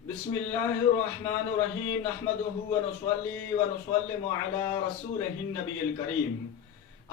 बिस्मिल्लाहिर्रहमानिर्रहीम नहमदुहु व नुसल्ली व नुसल्लिमु अला रसूलिहिन नबिय्यिल करीम।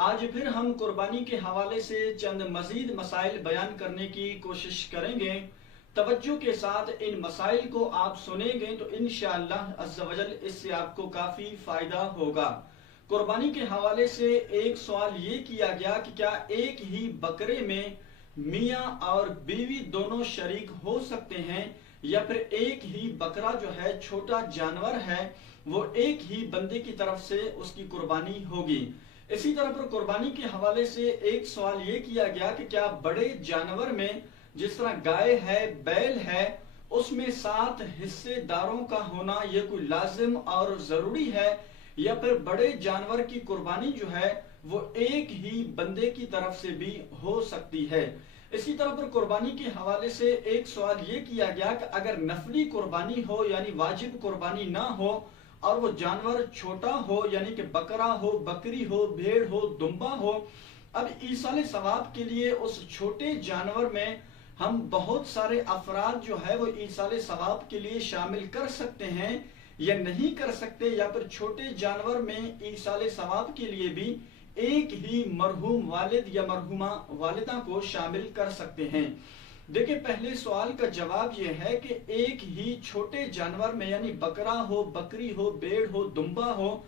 आज फिर हम कुर्बानी के हवाले से चंद मजीद मसाइल बयान करने की कोशिश करेंगे। तवज्जो के साथ इन मसाइल को आप सुनेंगे तो इंशाअल्लाह अज़्ज़ा वजल इससे आपको काफ़ी फ़ायदा होगा। कुर्बानी के हवाले से एक सवाल ये किया गया कि क्या एक ही बकरे में मियाँ और बीवी दोनों शरीक हो सकते हैं, या फिर एक ही बकरा जो है छोटा जानवर है वो एक ही बंदे की तरफ से उसकी कुर्बानी होगी। इसी तरह पर कुर्बानी के हवाले से एक सवाल ये किया गया कि क्या बड़े जानवर में जिस तरह गाय है, बैल है, उसमें 7 हिस्सेदारों का होना ये कोई लाजिम और जरूरी है, या फिर बड़े जानवर की कुर्बानी जो है वो एक ही बंदे की तरफ से भी हो सकती है। इसी तरह पर कुर्बानी के हवाले से एक सवाल ये किया गया कि अगर नफली कुर्बानी हो यानी वाजिब कुर्बानी ना हो और वो जानवर छोटा हो यानी कि बकरा हो, बकरी हो, भेड़ हो, दुम्बा हो, अब ईसाले सवाब के लिए उस छोटे जानवर में हम बहुत सारे अफराद जो है वो ईसाले सवाब के लिए शामिल कर सकते हैं या नहीं कर सकते, या फिर छोटे जानवर में ईसाले सवाब के लिए भी एक ही मरहूम वालिद या मरहूमा वालिदा को शामिल कर सकते हैं। देखिए, पहले सवाल का जवाब यह है कि एक ही छोटे जानवर में यानी बकरा हो, बकरी हो, भेड़ हो, दुम्बा हो,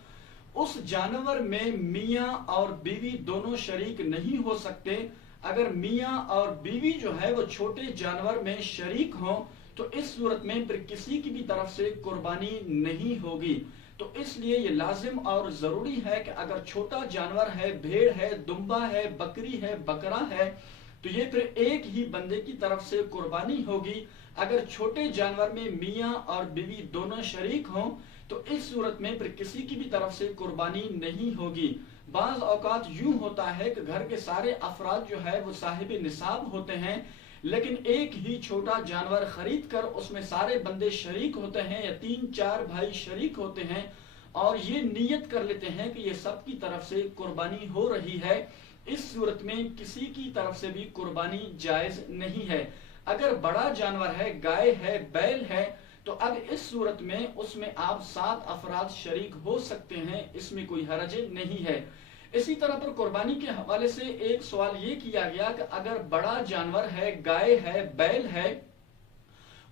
उस जानवर में मियाँ और बीवी दोनों शरीक नहीं हो सकते। अगर मियाँ और बीवी जो है वो छोटे जानवर में शरीक हो तो इस सूरत में फिर किसी की भी तरफ से कुर्बानी नहीं होगी। तो इसलिए ये लाजिम और जरूरी है कि अगर छोटा जानवर है, भेड़ है, दुम्बा है, बकरी है, बकरा है, तो ये फिर एक ही बंदे की तरफ से कुर्बानी होगी। अगर छोटे जानवर में मियाँ और बीवी दोनों शरीक हों तो इस सूरत में फिर किसी की भी तरफ से कुर्बानी नहीं होगी। बाज औकात यूं होता है कि घर के सारे अफराद जो है वो साहिब निसाब होते हैं, लेकिन एक ही छोटा जानवर खरीद कर उसमें सारे बंदे शरीक होते हैं या 3-4 भाई शरीक होते हैं और ये नियत कर लेते हैं कि ये सब की तरफ से कुर्बानी हो रही है। इस सूरत में किसी की तरफ से भी कुर्बानी जायज नहीं है। अगर बड़ा जानवर है, गाय है, बैल है, तो अब इस सूरत में उसमें आप 7 अफराद शरीक हो सकते हैं, इसमें कोई हरज नहीं है। इसी तरह पर कुर्बानी के हवाले से एक सवाल ये किया गया कि अगर बड़ा जानवर है, गाय है, बैल है,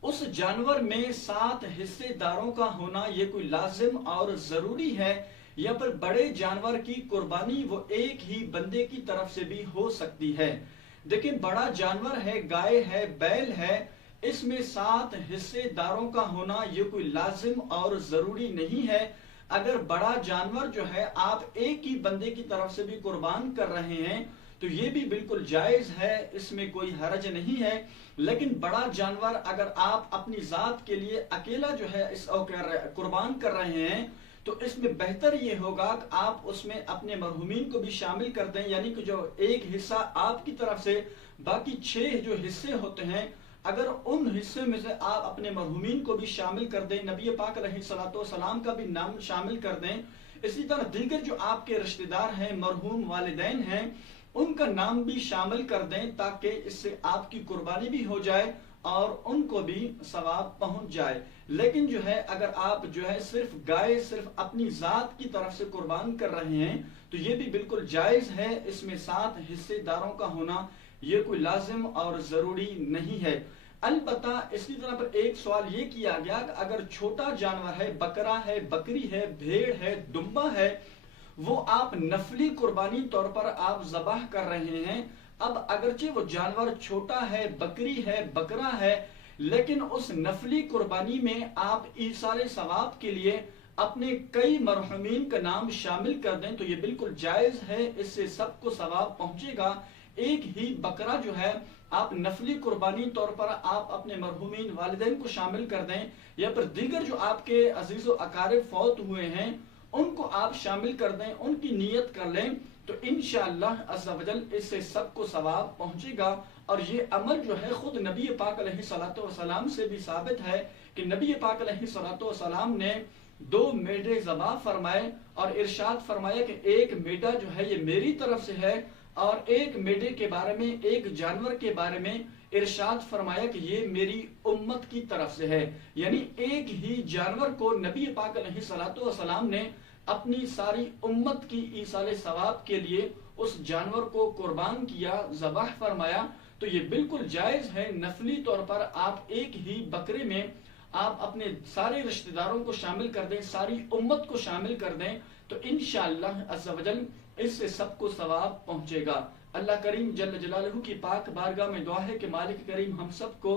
उस जानवर में 7 हिस्सेदारों का होना ये कोई लाजिम और जरूरी है, या फिर बड़े जानवर की कुर्बानी वो एक ही बंदे की तरफ से भी हो सकती है। देखिए, बड़ा जानवर है, गाय है, बैल है, इसमें 7 हिस्सेदारों का होना ये कोई लाजिम और जरूरी नहीं है। अगर बड़ा जानवर जो है आप एक ही बंदे की तरफ से भी कुर्बान कर रहे हैं तो ये भी बिल्कुल जायज है, इसमें कोई हरज नहीं है। लेकिन बड़ा जानवर अगर आप अपनी जात के लिए अकेला जो है इस कुर्बान कर रहे हैं तो इसमें बेहतर ये होगा कि आप उसमें अपने मरहूमीन को भी शामिल कर दें, यानी कि जो एक हिस्सा आपकी तरफ से बाकी 6 जो हिस्से होते हैं अगर उन हिस्से में से आप अपने मरहूमीन को भी शामिल कर दें, नबी पाक अलैहिस्सलाम का भी नाम शामिल कर दें, इसी तरह दीगर जो आपके रिश्तेदार हैं, मरहूम वालिदैन हैं, उनका नाम भी शामिल कर दें ताकि इससे आपकी कुर्बानी भी हो जाए और उनको भी सवाब पहुंच जाए। लेकिन जो है अगर आप जो है सिर्फ गाय सिर्फ अपनी जात की तरफ से कुर्बान कर रहे हैं तो ये भी बिल्कुल जायज है, इसमें 7 हिस्सेदारों का होना ये कोई लाजिम और जरूरी नहीं है। अलबत्ता इसी तरह पर एक सवाल ये किया गया कि अगर छोटा जानवर है, बकरा है, बकरी है, भेड़ है, दुम्बा है, वो आप नफली कुर्बानी तौर पर आप जबाह कर रहे हैं। अब अगरचे वो जानवर छोटा है, बकरी है, बकरा है, लेकिन उस नफली कुर्बानी में आप ईसाले सवाब के लिए अपने कई मरहूमीन का नाम शामिल कर दें तो ये बिल्कुल जायज है, इससे सबको सवाब पहुंचेगा। एक ही बकरा जो है आप नफली कुर्बानी तौर पर आप अपने मरहूमीन वालिदैन को शामिल कर दें, या फिर दीगर जो आपके अजीज व अकारिब फौत हुए हैं उनको आप शामिल कर दें, उनकी नियत कर लें, तो इंशाअल्लाह अज़्ज़ा वजल इससे सबको सवाब पहुंचेगा। और ये अमल जो है खुद नबी पाक अलैहिस्सलाम से भी साबित है कि नबी पाक अलैहिस्सलाम ने 2 मेढे ज़बा फरमाए और इरशाद फरमाया कि एक मेढा जो है ये मेरी तरफ से है और एक मेढे के बारे में, एक जानवर के बारे में इरशाद फरमाया कि ये मेरी उम्मत की तरफ से है। यानी एक ही जानवर को नबी पाक अलैहिस्सलातु वस्सलाम ने अपनी सारी उम्मत की ईसाले सवाब के लिए उस जानवर को कुर्बान किया, ज़बाह फरमाया। तो ये बिल्कुल जायज है, नफली तौर पर आप एक ही बकरे में आप अपने सारे रिश्तेदारों को शामिल कर दें, सारी उम्मत को शामिल कर दें, तो इंशाअल्लाह अज़्ज़ा वजल इससे सबको सवाब पहुंचेगा। अल्लाह करीम जल्ल जलालहू की पाक बारगाह में दुआ है कि मालिक करीम हम सबको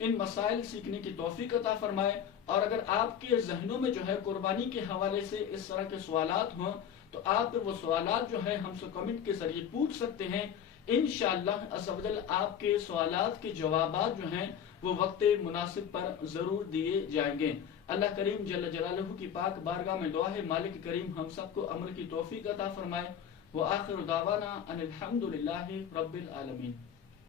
इन मसाइल सीखने की तौफीक अता फरमाए। और अगर आपके जहनों में जो है कुर्बानी के हवाले से इस तरह के सवालात हों तो आप वो सवालात जो है हमसे कमेंट के जरिए पूछ सकते हैं। इंशाअल्लाह अज़्ज़ा वजल आपके सवालात के जवाबात जो हैं वो वक्त मुनासिब पर जरूर दिए जाएंगे। अल्लाह करीम जल्ल जलालहू की पाक बारगाह में दुआ है मालिक करीम हम सबको अमल की तौफीक अता फरमाए। व आखिर दावाना अनिल हम्दुलिल्लाहि रब्बिल आलमीन।